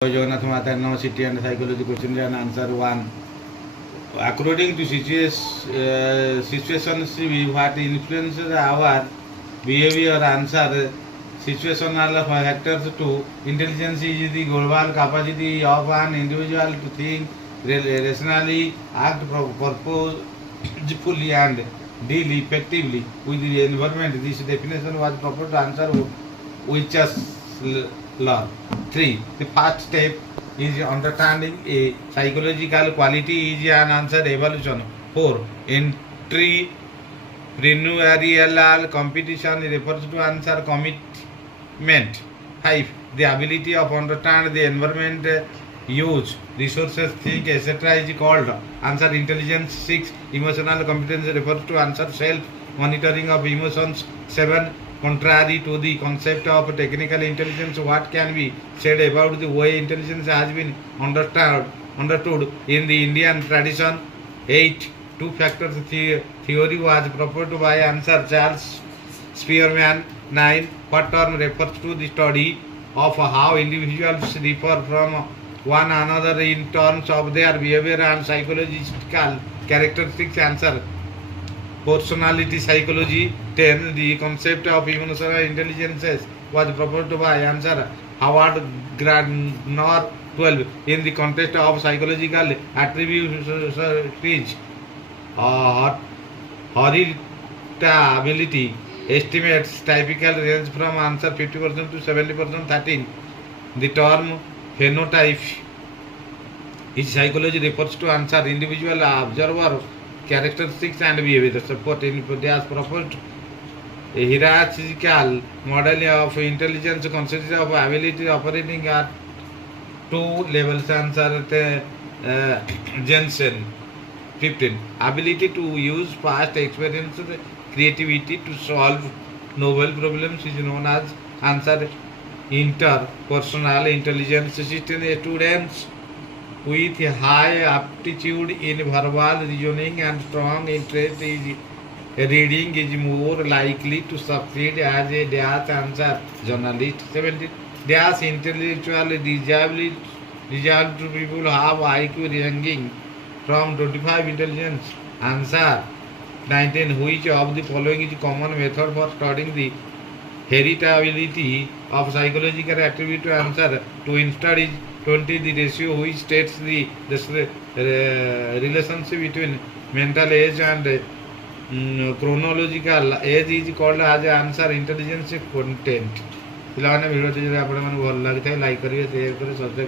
Jagannath Mata University and Psychology question and answer 1. According to situations, what influences our behavior? Answer situational factors. 2. Intelligence is the global capacity of an individual to think rationally, act purposefully, and deal effectively with the environment. This definition was proposed to answer Wycher's law. 3. The first step is understanding a psychological quality is an answer evolution. 4. Entrepreneurial competition refers to answer commitment. 5. The ability of understand the environment, use resources, think, etc. is called answer intelligence. 6. Emotional competence refers to answer self monitoring of emotions. 7. Contrary to the concept of technical intelligence, what can be said about the way intelligence has been understood in the Indian tradition? 8. Two factors theory was proposed by answer Charles Spearman. 9. What term refers to the study of how individuals differ from one another in terms of their behavior and psychological characteristics? Answer personality psychology. 10. The concept of emotional intelligence was proposed by answer Howard Gardner. 12. In the context of psychological attributes, heritability estimates typical range from answer 50% to 70%. 13. The term phenotype is psychology refers to answer individual observer characteristics and behavior. Support in has proposed a hierarchical model of intelligence consists of ability operating at two levels. Answer Jensen. 15. Ability to use past experiences, creativity to solve novel problems is known as answer interpersonal intelligence. 16. Students with high aptitude in verbal reasoning and strong interest in reading is more likely to succeed as a dash answer journalist. 17. Dash intellectual reserved people have IQ ranking from 25 intelligence. Answer 19. Which of the following is common method for studying the heritability of psychological attribute? Answer twin studies. 20. The ratio which states the relationship between mental age and chronological age is called as answer intelligence content. ପିଲାମାନେ ଭିଡ଼ିଓଟି ଯଦି ଆପଣମାନଙ୍କୁ ଭଲ ଲାଗିଥାଏ like କରିବେ, share କରିବେ, subscribe କରିବେ।